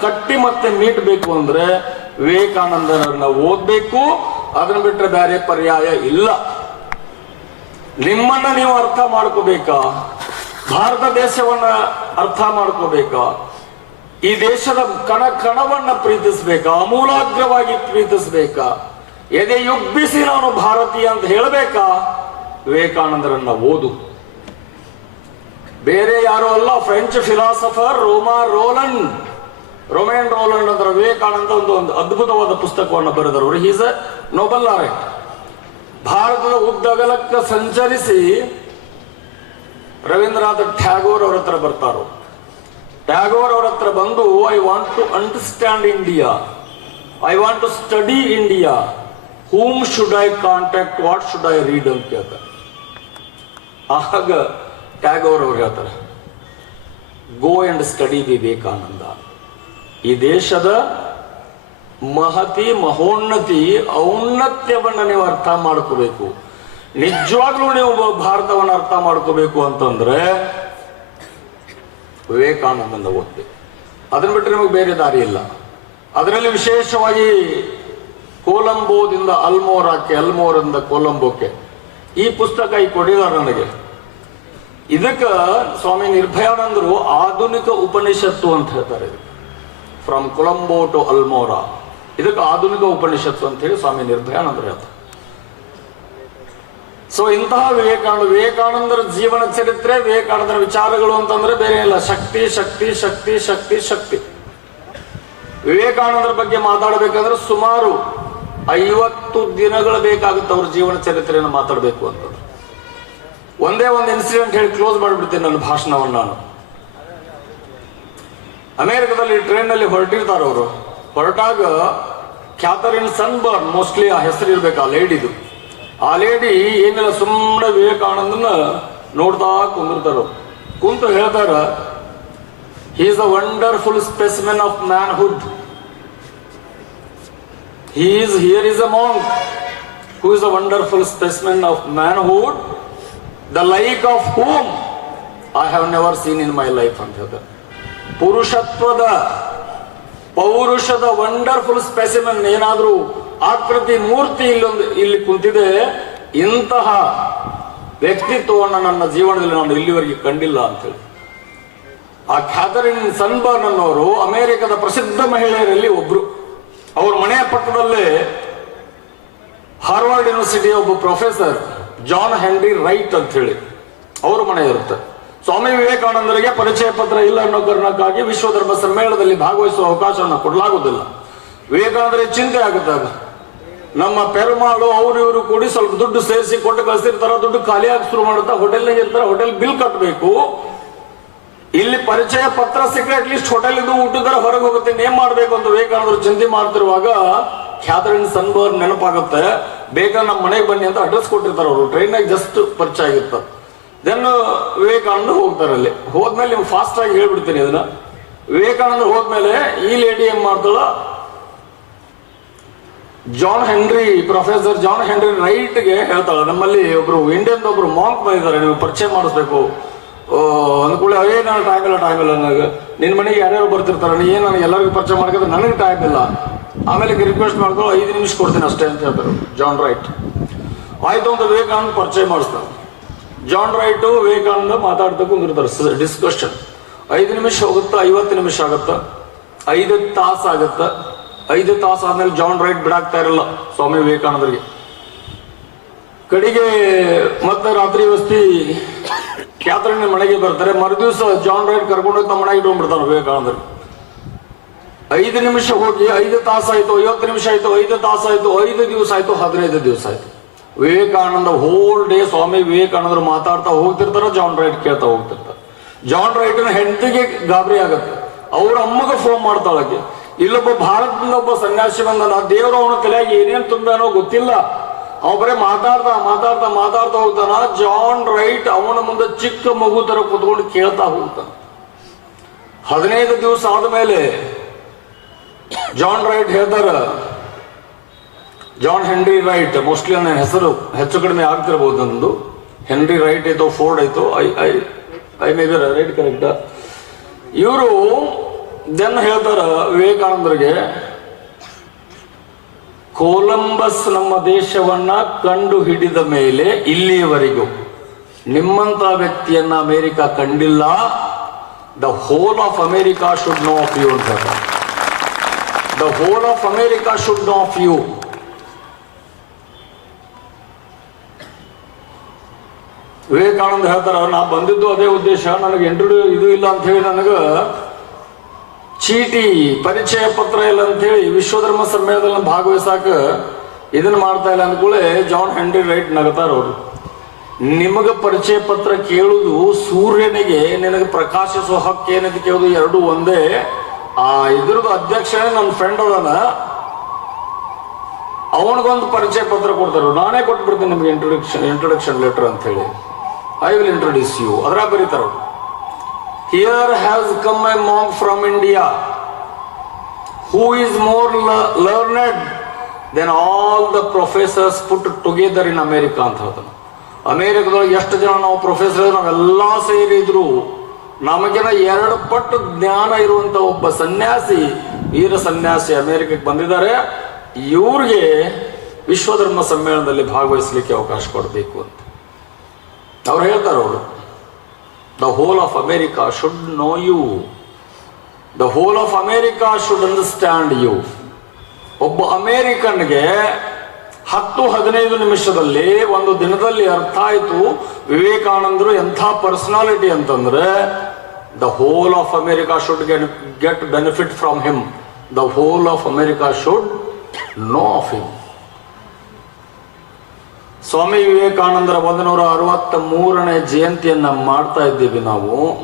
ಕಟ್ಟಿ ಮತ್ತೆ ಮೀಟ್ಬೇಕು ಅಂದ್ರೆ ವಿವೇಕಾನಂದರನ್ನ ಓದ್ಬೇಕು. ಅದನ್ನ ಬಿಟ್ರೆ ಬೇರೆ ಪರ್ಯಾಯ ಇಲ್ಲ. ನಿಮ್ಮನ್ನ ನೀವು ಅರ್ಥ ಮಾಡ್ಕೋಬೇಕಾ? ಭಾರತ ದೇಶವನ್ನ ಅರ್ಥ ಮಾಡ್ಕೋಬೇಕಾ? ಈ ದೇಶದ ಕಣ ಕಣವನ್ನ ಪ್ರೀತಿಸ್ಬೇಕಾ? ಅಮೂಲಾಗ್ರವಾಗಿ ಪ್ರೀತಿಸ್ಬೇಕಾ? ಎದೆ ಯುಬ್ಬಿಸಿ ನಾನು ಭಾರತೀಯ ಅಂತ ಹೇಳಬೇಕಾ? ವಿವೇಕಾನಂದರನ್ನ ಓದು. ಬೇರೆ ಯಾರು ಅಲ್ಲ ಫ್ರೆಂಚ್ ಫಿಲಾಸಫರ್ ರೋಮಾ ರೋಲಂಡ್ ರೊಮೇನ್ ರೋಲಂಡ್ ಅಂದ್ರೆ ವಿವೇಕಾನಂದ ಒಂದು ಒಂದು ಅದ್ಭುತವಾದ ಪುಸ್ತಕವನ್ನು ಬರೆದರು. ಹೀಸ್ ಅ ನೋಬಲ್ ಲಾರೆಟ್ ಭಾರತದ ಉದ್ದಗಲಕ್ಕೆ ಸಂಚರಿಸಿ ರವೀಂದ್ರನಾಥ ಟ್ಯಾಗೋರ್ ಅವ್ರ ಹತ್ರ ಬರ್ತಾರೋ. ಟ್ಯಾಗೋರ್ ಅವ್ರ ಹತ್ರ ಬಂದು I want to understand India I want to study India whom should I contact what should I read ಅಂತ ಕೇಳ್ತಾರೆ. ಆಗ ಟ್ಯಾಗೋರ್ ಅವ್ರು ಹೇಳ್ತಾರೆ ಗೋ ಅಂಡ್ ಸ್ಟಡಿ ವಿವೇಕಾನಂದ ಈ ದೇಶದ ಮಹತಿ, ಮಹೋನ್ನತಿ, ಔನ್ನತ್ಯವನ್ನ ನೀವು ಅರ್ಥ ಮಾಡ್ಕೋಬೇಕು. ನಿಜವಾಗ್ಲೂ ನೀವು ಭಾರತವನ್ನು ಅರ್ಥ ಮಾಡ್ಕೋಬೇಕು ಅಂತಂದ್ರೆ ವಿವೇಕಾನಂದ ಓದ್ಬೇಕು ಅದನ್ನ ಬಿಟ್ಟರೆ ನಿಮಗೆ ಬೇರೆ ದಾರಿ ಇಲ್ಲ. ಅದರಲ್ಲಿ ವಿಶೇಷವಾಗಿ ಕೊಲಂಬೋದಿಂದ ಅಲ್ಮೋರಾಕ್ಕೆ, ಅಲ್ಮೋರಿಂದ ಕೊಲಂಬೋಕ್ಕೆ ಈ ಪುಸ್ತಕ ಈ ಕೊಡಿದಾರ ನನಗೆ. ಇದಕ್ಕ ಸ್ವಾಮಿ ನಿರ್ಭಯಾನಂದರು ಆಧುನಿಕ ಉಪನಿಷತ್ತು ಅಂತ ಹೇಳ್ತಾರೆ. ಫ್ರಮ್ ಕೊಲಂಬೋ ಟು ಅಲ್ಮೋರಾ ಇದಕ್ಕೆ ಆಧುನಿಕ ಉಪನಿಷತ್ತು ಅಂತ ಹೇಳಿ ಸ್ವಾಮಿ ನಿರ್ಭಯಾನಂದ್ರ ಹೇಳ್ತಾರೆ. ಸೊ ಇಂತಹ ವಿವೇಕಾನಂದ, ವಿವೇಕಾನಂದರ ಜೀವನ ಚರಿತ್ರೆ, ವಿವೇಕಾನಂದರ ವಿಚಾರಗಳು ಅಂತಂದ್ರೆ ಬೇರೆ ಇಲ್ಲ. ಶಕ್ತಿ ಶಕ್ತಿ ಶಕ್ತಿ ಶಕ್ತಿ ಶಕ್ತಿ. ವಿವೇಕಾನಂದರ ಬಗ್ಗೆ ಮಾತಾಡಬೇಕಂದ್ರೆ ಸುಮಾರು ಐವತ್ತು ದಿನಗಳು ಬೇಕಾಗುತ್ತೆ ಅವ್ರ ಜೀವನ ಚರಿತ್ರೆಯನ್ನು ಮಾತಾಡಬೇಕು ಅಂತಂದ್ರೆ. ಒಂದೇ ಒಂದು ಇನ್ಸಿಡೆಂಟ್ ಹೇಳಿ ಕ್ಲೋಸ್ ಮಾಡಿಬಿಡ್ತೀನಿ ನನ್ನ ಭಾಷಣವನ್ನು ನಾನು. ಅಮೆರಿಕದಲ್ಲಿ ಟ್ರೈನ್ನಲ್ಲಿ ಹೊರಟಿರ್ತಾರೆ ಅವರು. ಹೊರಟಾಗ ಕ್ಯಾಥರಿನ್ ಸನ್ಬರ್ನ್ ಮೋಸ್ಟ್ಲಿ ಆ ಹೆಸರು ಇರ್ಬೇಕು ಆ ಲೇಡಿದು. ಆ ಲೇಡಿ ಏನಿಲ್ಲ ಸುಮ್ಮನೆ ವಿವೇಕಾನಂದನ ನೋಡ್ತಾ ಕುಂದಿರ್ತಾರ ಕುಂತು ಹೇಳ್ತಾರ is a wonderful specimen of manhood He is here is a monk who is a wonderful specimen of manhood, the like of whom I have never seen in my life ಅಂತ ಹೇಳ್ತಾರೆ. ಪುರುಷತ್ವದ, ಪೌರುಷದ wonderful specimen ಏನಾದರೂ ಆಕೃತಿ ಮೂರ್ತಿ ಇಲ್ಲೊಂದು, ಇಲ್ಲಿ ಕುಂತಿದೆ, ಇಂತಹ ವ್ಯಕ್ತಿತ್ವವನ್ನು ನನ್ನ ಜೀವನದಲ್ಲಿ ನಾನು ಇಲ್ಲಿವರೆಗೆ ಕಂಡಿಲ್ಲ ಅಂತ ಹೇಳಿ ಆ ಕ್ಯಾಥರಿನ್ ಸನ್ಬರ್ನ್ ಅನ್ನೋರು ಅಮೆರಿಕದ ಪ್ರಸಿದ್ಧ ಮಹಿಳೆಯರಲ್ಲಿ ಒಬ್ರು. ಅವ್ರ ಮನೆಯ ಪಕ್ಕದಲ್ಲೇ ಹಾರ್ವರ್ಡ್ ಯೂನಿವರ್ಸಿಟಿಯ ಒಬ್ಬ ಪ್ರೊಫೆಸರ್ ಜಾನ್ ಹೆನ್ರಿ ರೈಟ್ ಅಂತ ಹೇಳಿ ಅವ್ರ ಮನೆ ಇರುತ್ತೆ. ಸ್ವಾಮಿ ವಿವೇಕಾನಂದರಿಗೆ ಪರಿಚಯ ಪತ್ರ ಇಲ್ಲ ಅನ್ನೋ ಕಾರಣಕ್ಕಾಗಿ ವಿಶ್ವ ಧರ್ಮ ಸಮ್ಮೇಳನದಲ್ಲಿ ಭಾಗವಹಿಸುವ ಅವಕಾಶವನ್ನು ಕೊಡಲಾಗುವುದಿಲ್ಲ. ವಿವೇಕಾನಂದರಿಗೆ ಚಿಂತೆ ಆಗುತ್ತೆ ಅದು ನಮ್ಮ ಪೆರುಮಾಳು, ಅವ್ರು ಇವರು ಕೂಡಿ ಸ್ವಲ್ಪ ದುಡ್ಡು ಸೇರಿಸಿ ಕೊಟ್ಟು ಕಳಿಸಿರ್ತಾರ, ದುಡ್ಡು ಖಾಲಿಯಾಗಿ ಶುರು ಮಾಡುತ್ತಾ ಹೋಟೆಲ್ನಾಗ ಇರ್ತಾರೆ, ಹೋಟೆಲ್ ಬಿಲ್ ಕಟ್ಟಬೇಕು ಇಲ್ಲಿ ಪರಿಚಯ ಪತ್ರ ಸಿಕ್ಕರೆ ಅಟ್ಲೀಸ್ಟ್ ಹೋಟೆಲ್ ಇದು ಹುಟ್ಟಿದ್ರೆ ಹೊರಗೆ ಹೋಗುತ್ತೆ ಏನ್ ಮಾಡ್ಬೇಕು ಅಂತ ವಿವೇಕಾನಂದರು ಚಿಂತೆ ಮಾಡ್ತಿರುವಾಗ ಕ್ಯಾಥರಿನ್ ಸನ್ಬರ್ ನೆನಪಾಗುತ್ತೆ. ಬೇಗ ನಮ್ಮ ಮನೆಗೆ ಬನ್ನಿ ಅಂತ ಅಡ್ರೆಸ್ ಕೊಟ್ಟಿರ್ತಾರೆ ಅವರು. ಟ್ರೈನಾಗ ಜಸ್ಟ್ ಪರಿಚಯ ಆಗಿರ್ತಾರೆ ದೆನ್ ವಿವೇಕಾನಂದ ಹೋಗ್ತಾರೆ ಅಲ್ಲಿ. ಹೋದ್ಮೇಲೆ ನಿಮ್ಗೆ ಫಾಸ್ಟ್ ಆಗಿ ಹೇಳ್ಬಿಡ್ತೀನಿ ಅದನ್ನ ವಿವೇಕಾನಂದ ಹೋದ್ಮೇಲೆ ಈ ಲೇಡಿ ಏನ್ ಮಾಡ್ತಾಳ? John Henry professor John Henry ರೈಟ್ಗೆ ಹೇಳ್ತಾಳೆ. ನಮ್ಮಲ್ಲಿ ಒಬ್ರು ಇಂಡಿಯನ್ ಒಬ್ರು ಮಾಂಕ್ ಬಂದಿದ್ದಾರೆ, ನೀವು ಪರಿಚಯ ಮಾಡಿಸ್ಬೇಕು. ಅಂದ್ಕೊಳ್ಳಿ ಅವೇ ನಾನು ಟೈಮ್ ಇಲ್ಲ ಟೈಮ್ ಇಲ್ಲ ನನಗೆ. ನಿನ್ನ ಮನೆಗೆ ಯಾರ್ಯಾರು ಬರ್ತಿರ್ತಾರೆ, ನೀ ಏನು ನನಗೆ ಎಲ್ಲರಿಗೂ ಪರಿಚಯ ಮಾಡ್ಕೊಂಡ್ರೆ ನನಗೆ ಟೈಮ್ ಇಲ್ಲ. ಆಮೇಲೆ ರಿಕ್ವೆಸ್ಟ್ ಮಾಡ್ಕೊಂಡು ಐದು ನಿಮಿಷ ಕೊಡ್ತೀನಿ ಅಷ್ಟೇ ಅಂತ ಹೇಳ್ತಾರೆ ಜಾನ್ ರೈಟ್ ಆಯ್ತು ಅಂತ ವಿವೇಕಾನಂದ ಪರಿಚಯ ಮಾಡಿಸ್ತಾರೆ ಜಾನ್ ರೈಟು ವಿವೇಕಾನಂದ ಮಾತಾಡ್ತಾ ಕುಂದಿರ್ತಾರೆ. ಡಿಸ್ಕಷನ್ ಐದು ನಿಮಿಷ ಹೋಗುತ್ತಾ ಐವತ್ತು ನಿಮಿಷ ಆಗುತ್ತಾ? ಐದು ತಾಸು ಆಗುತ್ತಾ? ಐದು ತಾಸು ಆದ್ಮೇಲೆ ಜಾನ್ ರೈಟ್ ಬಿಡಾಕ್ತಾ ಇರಲ್ಲ ಸ್ವಾಮಿ ವಿವೇಕಾನಂದರಿಗೆ. ಕಡೆಗೆ ಮತ್ತೆ ರಾತ್ರಿ ವಸ್ತಿ ಕ್ಯಾತ್ರಿನ ಮನೆಗೆ ಬರ್ತಾರೆ. ಮರುದಿವಸ ಜಾನ್ ರೈಟ್ ಕರ್ಕೊಂಡು ತಮ್ಮ ಮನೆಗೆ ಇಟ್ಕೊಂಡ್ಬಿಡ್ತಾರೆ ವಿವೇಕಾನಂದರು. ಐದು ನಿಮಿಷ ಹೋಗಿ ಐದು ತಾಸು ಆಯ್ತು, ಐವತ್ತು ನಿಮಿಷ ಆಯ್ತು, ಐದು ತಾಸು ಆಯ್ತು, ಐದು ದಿವಸ ಆಯ್ತು, ಹದಿನೈದು ದಿವಸ ಆಯ್ತು. ವಿವೇಕಾನಂದ ಹೋಲ್ ಡೇ ಸ್ವಾಮಿ ವಿವೇಕಾನಂದರು ಮಾತಾಡ್ತಾ ಹೋಗ್ತಿರ್ತಾರ ಜಾನ್ ರೈಟ್ ಕೇಳ್ತಾ ಹೋಗ್ತಿರ್ತಾರೆ. ಜಾನ್ ರೈಟ್ನ ಹೆಂಡತಿಗೆ ಗಾಬರಿ ಆಗತ್ತೆ. ಅವ್ರ ಅಮ್ಮಗೆ ಫೋನ್ ಮಾಡ್ತಾಳಕ್ಕೆ ಇಲ್ಲೊಬ್ಬ ಭಾರತದಿಂದ ಒಬ್ಬ ಸನ್ಯಾಸಿ ಬಂದನ. ದೇವರು ಅವನ ತಲೆಯಾಗಿ ಏನೇನ್ ತುಂಬ್ಯಾನೋ ಗೊತ್ತಿಲ್ಲ. ಅವ ಮಾತಾಡ್ತಾ ಮಾತಾಡ್ತಾ ಮಾತಾಡ್ತಾ ಹೋಗ್ತಾನ. ಜಾನ್ ರೈಟ್ ಅವನ ಮುಂದೆ ಚಿಕ್ಕ ಮಗು ತರ ಕುತ್ಕೊಂಡು ಕೇಳ್ತಾ ಹೋಗ್ತಾನ. ಹದಿನೈದು ದಿವಸ ಆದ್ಮೇಲೆ ಜಾನ್ ರೈಟ್ ಹೇಳ್ತಾರ ಜಾನ್ ಹೆನ್ರಿ ರೈಟ್ ಮೋಸ್ಟ್ಲಿ ನನ್ನ ಹೆಸರು ಹೆಚ್ಚು ಕಡಿಮೆ ಆಗ್ತಿರ್ಬೋದು ನಂದು. ಹೆನ್ರಿ ರೈಟ್ ಆಯ್ತು ಫೋರ್ಡ್ ಆಯ್ತು I I I may be right correct ಇವರು ದೆನ್ ಹೇಳ್ತಾರ ವಿವೇಕಾನಂದರಿಗೆ, ಕೊಲಂಬಸ್ ನಮ್ಮ ದೇಶವನ್ನ ಕಂಡು ಹಿಡಿದ ಮೇಲೆ ಇಲ್ಲಿಯವರೆಗೂ ನಿಮ್ಮಂತ ವ್ಯಕ್ತಿಯನ್ನ ಅಮೆರಿಕ ಕಂಡಿಲ್ಲ. The whole of America should know of you ಅಂತ the whole of America should know of you Vivekananda ಹೇಳ್ತಾರ, ನಾ ಬಂದಿದ್ದು ಅದೇ ಉದ್ದೇಶ, ನನಗೆ ಇಂಟ್ರೊಡ್ಯೂ ಇದು ಇಲ್ಲ ಅಂತ ಹೇಳಿ ನನಗೆ ಚೀಟಿ ಪರಿಚಯ ಪತ್ರ ಇಲ್ಲ ಅಂತ ಹೇಳಿ ವಿಶ್ವಧರ್ಮ ಸಮ್ಮೇಳನ ಭಾಗವಹಿಸಾಕ ಇದನ್ನ ಮಾಡ್ತಾ ಇಲ್ಲ ಅಂದ್ಕೂಳೆ ಜಾನ್ ಹೆನ್ರಿ ರೈಟ್ ನಗತಾರ ಅವರು. ನಿಮಗ ಪರಿಚಯ ಪತ್ರ ಕೇಳುದು ಸೂರ್ಯನಿಗೆ, ನಿನಗೆ ಪ್ರಕಾಶಿಸುವ ಹಕ್ಕು ಏನಂತ ಕೇಳುದು ಎರಡು ಒಂದೇ. ಆ ಇದ್ರದ್ದು ಅಧ್ಯಕ್ಷನೇ ನನ್ನ ಫ್ರೆಂಡ್ ಅದಾನ. ಅವನಿಗೊಂದು ಪರಿಚಯ ಪತ್ರ ಕೊಡ್ತಾರೆ ನಾನೇ ಕೊಟ್ಬಿಡ್ತೀನಿ ನಿಮ್ಗೆ ಇಂಟ್ರೊಡಕ್ಷನ್ ಇಂಟ್ರೊಡಕ್ಷನ್ ಲೆಟರ್ ಅಂತ ಹೇಳಿ. ಐ ವಿಲ್ ಇಂಟ್ರೊಡ್ಯೂಸ್ ಯು ಅದರ ಬರೀತಾರ here Here come come monk from India who is le- learned than all the professors put together in America ಅಂತ ಹೇಳ್ತಾನೆ. ಅಮೇರಿಕದೊಳಗೆ ಎಷ್ಟು ಜನ ನಾವು ಪ್ರೊಫೆಸರ್ ನಾವೆಲ್ಲ ಸೇರಿದ್ರು ನಮಗಿನ ಎರಡು ಪಟ್ಟು ಜ್ಞಾನ ಇರುವಂತ ಒಬ್ಬ ಸನ್ಯಾಸಿ, ವೀರ ಸನ್ಯಾಸಿ ಅಮೇರಿಕಕ್ಕೆ ಬಂದಿದ್ದಾರೆ. ಇವ್ರಿಗೆ ವಿಶ್ವಧರ್ಮ ಸಮ್ಮೇಳನದಲ್ಲಿ ಭಾಗವಹಿಸಲಿಕ್ಕೆ ಅವಕಾಶ ಕೊಡಬೇಕು ಅಂತ. ಅವ್ರು ಹೇಳ್ತಾರೆ ಅವರು the whole of America should know you the whole of America should understand you ಒಬ್ಬ ಅಮೇರಿಕನ್ಗೆ ಹತ್ತು ಹದಿನೈದು ನಿಮಿಷದಲ್ಲಿ ಒಂದು ದಿನದಲ್ಲಿ ಅರ್ಥ ಆಯಿತು, ವಿವೇಕಾನಂದರು ಎಂಥ ಪರ್ಸನಾಲಿಟಿ ಅಂತಂದ್ರೆ the whole of America should get get benefit from him the whole of America should know of him Swami ವಿವೇಕಾನಂದರ ಒಂದು ನೂರ ಅರವತ್ತ ಮೂರನೇ ಜಯಂತಿಯನ್ನ ಮಾಡ್ತಾ ಇದ್ದೀವಿ ನಾವು.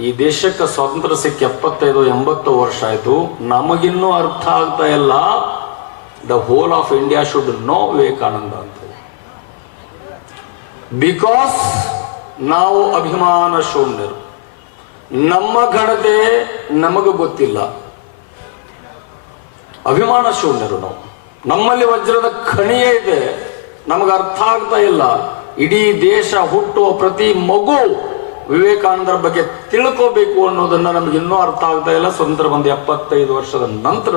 ಈ ದೇಶಕ್ಕೆ ಸ್ವಾತಂತ್ರ್ಯ ಸಿಕ್ಕ ಎಪ್ಪತ್ತೈದು, ಎಂಬತ್ತು ವರ್ಷ ಆಯ್ತು. ನಮಗಿನ್ನೂ ಅರ್ಥ ಆಗ್ತಾ ಇಲ್ಲ. The whole of India should know Vivekananda ಅಂತ. ಬಿಕಾಸ್ ನಾವು ಅಭಿಮಾನ ಶೂನ್ಯರು. ನಮ್ಮ ಘನತೆ ನಮಗೆ ಗೊತ್ತಿಲ್ಲ. ಅಭಿಮಾನ ಶೂನ್ಯರು ನಾವು. ನಮ್ಮಲ್ಲಿ ವಜ್ರದ ಖಣಿಯೇ ಇದೆ. ನಮಗೆ ಅರ್ಥ ಆಗ್ತಾ ಇಲ್ಲ. ಇಡೀ ದೇಶ ಹುಟ್ಟುವ ಪ್ರತಿ ಮಗು ವಿವೇಕಾನಂದರ ಬಗ್ಗೆ ತಿಳ್ಕೋಬೇಕು ಅನ್ನೋದನ್ನ ನಮ್ಗೆ ಇನ್ನೂ ಅರ್ಥ ಆಗ್ತಾ ಇಲ್ಲ. ಸ್ವತಂತ್ರ ಬಂದ ಎಪ್ಪತ್ತೈದು ವರ್ಷದ ನಂತರ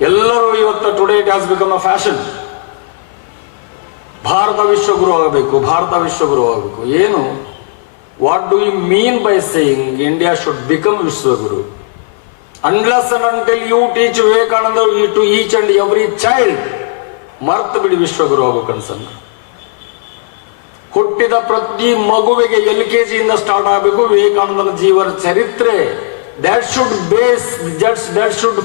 ಎಲ್ಲರೂ ಇವತ್ತು today it has become a fashion Bharat ವಿಶ್ವಗುರು ಆಗಬೇಕು, ಭಾರತ ವಿಶ್ವಗುರು ಆಗಬೇಕು. ಏನು? What do you mean by saying India should become vishwaguru? Unless until you teach Vivekananda to each and every child ಮರ್ತು ಬಿಡಿ ವಿಶ್ವಗುರು ಆಗೋ ಕನಸನ್ನು ಹುಟ್ಟಿದ ಪ್ರತಿ ಮಗುವಿಗೆ ಎಲ್ ಕೆ ಜಿಯಿಂದ ಸ್ಟಾರ್ಟ್ ಆಗಬೇಕು. ವಿವೇಕಾನಂದನ ಜೀವನ ಚರಿತ್ರೆ that should base just that should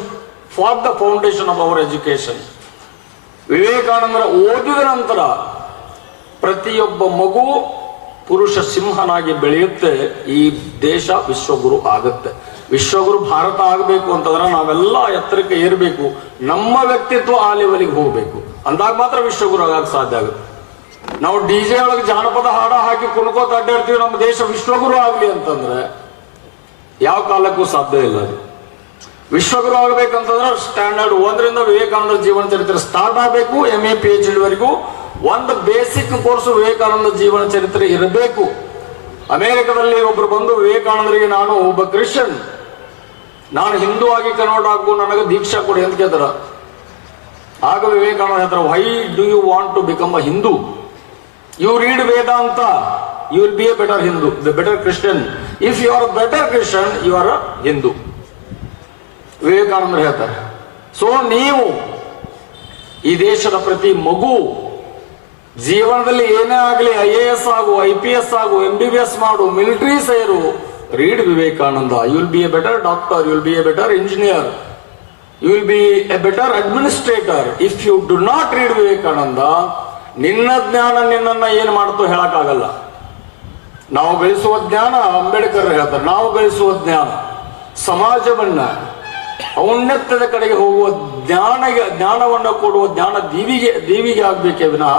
for the foundation of our education ವಿವೇಕಾನಂದರ ಓದಿದ ನಂತರ ಪ್ರತಿಯೊಬ್ಬ ಮಗು ಪುರುಷ ಸಿಂಹನಾಗಿ ಬೆಳೆಯುತ್ತೆ. ಈ ದೇಶ ವಿಶ್ವಗುರು ಆಗುತ್ತೆ. ವಿಶ್ವಗುರು ಭಾರತ ಆಗಬೇಕು ಅಂತಂದ್ರೆ ನಾವೆಲ್ಲ ಎತ್ತರಕ್ಕೆ ಏರಬೇಕು. ನಮ್ಮ ವ್ಯಕ್ತಿತ್ವ ಆ ಲೆವೆಲಿಗೆ ಹೋಗಬೇಕು. ಅಂದಾಗ ಮಾತ್ರ ವಿಶ್ವಗುರು ಆಗಕ್ಕೆ ಸಾಧ್ಯ ಆಗುತ್ತೆ. ನಾವು ಡಿ ಜೆ ಒಳಗೆ ಜಾನಪದ ಹಾಡ ಹಾಕಿ ಕುಣ್ಕೋತ ಅಡ್ಡಾಡ್ತೀವಿ, ನಮ್ಮ ದೇಶ ವಿಶ್ವಗುರು ಆಗಲಿ ಅಂತಂದ್ರೆ ಯಾವ ಕಾಲಕ್ಕೂ ಸಾಧ್ಯ ಇಲ್ಲ ಅದು. ವಿಶ್ವಗುರು ಆಗ್ಬೇಕಂತಂದ್ರೆ ಸ್ಟ್ಯಾಂಡರ್ಡ್ ಒಂದರಿಂದ ವಿವೇಕಾನಂದ ಜೀವನ ಚರಿತ್ರೆ ಸ್ಟಾರ್ಟ್ ಆಗಬೇಕು M A P H D ವರೆಗೂ ಒಂದು ಬೇಸಿಕ್ ಕೋರ್ಸ್ ವಿವೇಕಾನಂದ ಜೀವನ ಚರಿತ್ರೆ ಇರಬೇಕು. ಅಮೆರಿಕದಲ್ಲಿ ಒಬ್ರು ಬಂದು ವಿವೇಕಾನಂದರಿಗೆ, ನಾನು ಒಬ್ಬ ಕ್ರಿಶ್ಚಿಯನ್ ನಾನು ಹಿಂದೂ ಆಗಿ ಕನ್ವರ್ಟ್ ಆಗು, ನನಗೆ ದೀಕ್ಷಾ ಕೊಡಿ ಅಂತ ಕೇಳ್ತಾರ. ಆಗ ವಿವೇಕಾನಂದ ಹೇಳ್ತಾರೆ why do you want to become a Hindu you read Vedanta you will be a better Hindu the better Christian if you are better Christian you are a Hindu ವಿವೇಕಾನಂದರು ಹೇಳ್ತಾರೆ ಸೊ ನೀವು ಈ ದೇಶದ ಪ್ರತಿ ಮಗು ಜೀವನದಲ್ಲಿ ಏನೇ ಆಗಲಿ ಐ ಎ ಎಸ್ ಆಗು ಐ ಪಿ ಎಸ್ ಆಗು ಎಂ ಬಿ ಬಿ ಎಸ್ ಮಾಡು ಮಿಲಿಟರಿ ಸೇರು read Vivekananda you will be a better doctor you will be a better engineer you will be a better administrator if you do not read Vivekananda ನಿನ್ನ ಜ್ಞಾನ ನಿನ್ನನ್ನು ಏನು ಮಾಡ್ತು ಹೇಳಕ್ಕಾಗಲ್ಲ. ನಾವು ಗಳಿಸುವ ಜ್ಞಾನ ಅಂಬೇಡ್ಕರ್ ಹೇಳ್ತಾರೆ, ನಾವು ಗಳಿಸುವ ಜ್ಞಾನ. ಸಮಾಜವನ್ನ ಔನ್ನತ್ಯದ ಕಡೆಗೆ ಹೋಗುವ ಜ್ಞಾನ ಜ್ಞಾನವನ್ನು ಕೊಡುವ ಜ್ಞಾನ ದೀವಿಗೆ ದೀವಿಗೆ ಆಗ್ಬೇಕೇ ವಿನಃ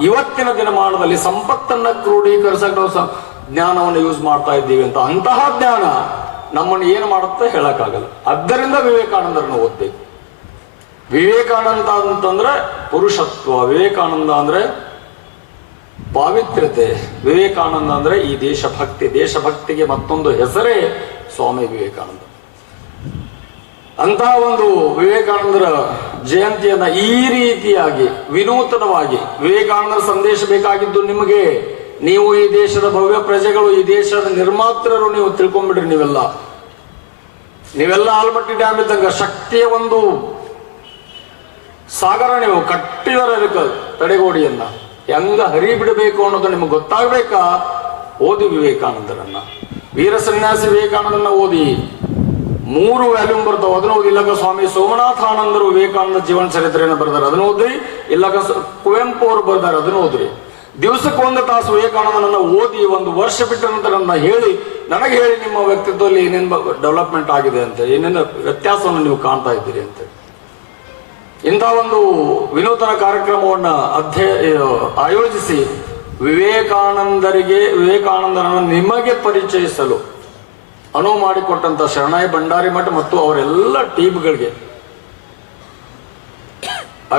ಇವತ್ತಿನ ದಿನಮಾನದಲ್ಲಿ ಸಂಪತ್ತನ್ನ ಕ್ರೋಢೀಕರಿಸಕ್ಕೆ ನಾವು ಜ್ಞಾನವನ್ನು ಯೂಸ್ ಮಾಡ್ತಾ ಇದ್ದೀವಿ ಅಂತ ಅಂತಹ ಜ್ಞಾನ ನಮ್ಮನ್ನು ಏನು ಮಾಡುತ್ತೆ ಹೇಳಕ್ಕಾಗಲ್ಲ. ಆದ್ದರಿಂದ ವಿವೇಕಾನಂದರನ್ನು ಓದ್ಬೇಕು. ವಿವೇಕಾನಂದ ಅಂತಂದ್ರೆ ಪುರುಷತ್ವ, ವಿವೇಕಾನಂದ ಅಂದ್ರೆ ಪಾವಿತ್ರ್ಯತೆ, ವಿವೇಕಾನಂದ ಅಂದ್ರೆ ಈ ದೇಶಭಕ್ತಿ, ದೇಶಭಕ್ತಿಗೆ ಮತ್ತೊಂದು ಹೆಸರೇ ಸ್ವಾಮಿ ವಿವೇಕಾನಂದ. ಅಂತ ಒಂದು ವಿವೇಕಾನಂದರ ಜಯಂತಿಯನ್ನ ಈ ರೀತಿಯಾಗಿ ವಿನೂತನವಾಗಿ ವಿವೇಕಾನಂದರ ಸಂದೇಶ ಬೇಕಾಗಿದ್ದು ನಿಮಗೆ ನೀವು ಈ ದೇಶದ ಭವ್ಯ ಪ್ರಜೆಗಳು, ಈ ದೇಶದ ನಿರ್ಮಾತೃರು ನೀವು ತಿಳ್ಕೊಂಡ್ಬಿಡ್ರಿ ನೀವೆಲ್ಲ. ನೀವೆಲ್ಲ ಆಲ್ಮಟ್ಟಿ ಡ್ಯಾಮ್ ಇದ್ದಂಗ ಶಕ್ತಿಯ ಒಂದು ಸಾಗರ ನೀವು ಕಟ್ಟಿದರೆ ತಡೆಗೋಡಿಯನ್ನ. ಹೆಂಗ ಹರಿ ಬಿಡಬೇಕು ಅನ್ನೋದು ನಿಮಗೆ ಗೊತ್ತಾಗ್ಬೇಕಾ? ಓದಿ ವಿವೇಕಾನಂದರನ್ನ. ವೀರ ಸನ್ಯಾಸಿ ವಿವೇಕಾನಂದನ್ನ ಓದಿ. ಮೂರು ವ್ಯಾಲ್ಯೂಮ್ ಬರ್ತಾವ, ಅದನ್ನ ಓದಿ. ಇಲ್ಲಕ ಸ್ವಾಮಿ ಸೋಮನಾಥಾನಂದರು ವಿವೇಕಾನಂದ ಜೀವನ ಚರಿತ್ರೆಯನ್ನು ಬರ್ದಾರೆ. ಅದನ್ನ ಓದ್ರಿ. ಇಲ್ಲಕ ಕುವೆಂಪು ಅವರು ಬರ್ದಾರೆ, ಅದನ್ನ ಓದ್ರಿ. ದಿವಸಕ್ಕೆ ಒಂದು ತಾಸು ವಿವೇಕಾನಂದನನ್ನು ಓದಿ ಒಂದು ವರ್ಷ ಬಿಟ್ಟ ನಂತರ ನನ್ನ ಹೇಳಿ, ನನಗೆ ಹೇಳಿ ನಿಮ್ಮ ವ್ಯಕ್ತಿತ್ವದಲ್ಲಿ ಏನೇನು ಡೆವಲಪ್ಮೆಂಟ್ ಆಗಿದೆ ಅಂತ, ಏನೇನು ವ್ಯತ್ಯಾಸವನ್ನು ನೀವು ಕಾಣ್ತಾ ಇದ್ದೀರಿ ಅಂತ. ಇಂಥ ಒಂದು ವಿನೂತನ ಕಾರ್ಯಕ್ರಮವನ್ನು ಅಧ್ಯಯ, ಆಯೋಜಿಸಿ ವಿವೇಕಾನಂದರಿಗೆ, ವಿವೇಕಾನಂದನನ್ನು ನಿಮಗೆ ಪರಿಚಯಿಸಲು ಅನುವು ಮಾಡಿಕೊಟ್ಟಂಥ ಶರಣಾಯಿ ಭಂಡಾರಿ ಮಠ ಮತ್ತು ಅವರೆಲ್ಲ ಟೀಮ್ಗಳಿಗೆ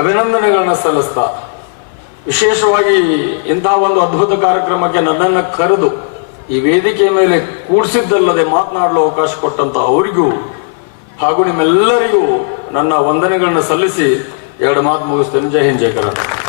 ಅಭಿನಂದನೆಗಳನ್ನ ಸಲ್ಲಿಸ್ತಾ ವಿಶೇಷವಾಗಿ ಇಂತಹ ಒಂದು ಅದ್ಭುತ ಕಾರ್ಯಕ್ರಮಕ್ಕೆ ನನ್ನನ್ನು ಕರೆದು ಈ ವೇದಿಕೆಯ ಮೇಲೆ ಕೂಡಿಸಿದ್ದಲ್ಲದೆ ಮಾತನಾಡಲು ಅವಕಾಶ ಕೊಟ್ಟಂತ ಅವರಿಗೂ ಹಾಗೂ ನಿಮ್ಮೆಲ್ಲರಿಗೂ ನನ್ನ ವಂದನೆಗಳನ್ನು ಸಲ್ಲಿಸಿ ಎರಡು ಮಾತು ಮುಗಿಸ್ತೇನೆ. ಜೈ ಹಿಂದ್, ಜೈ ಕರ್ನಾಟಕ.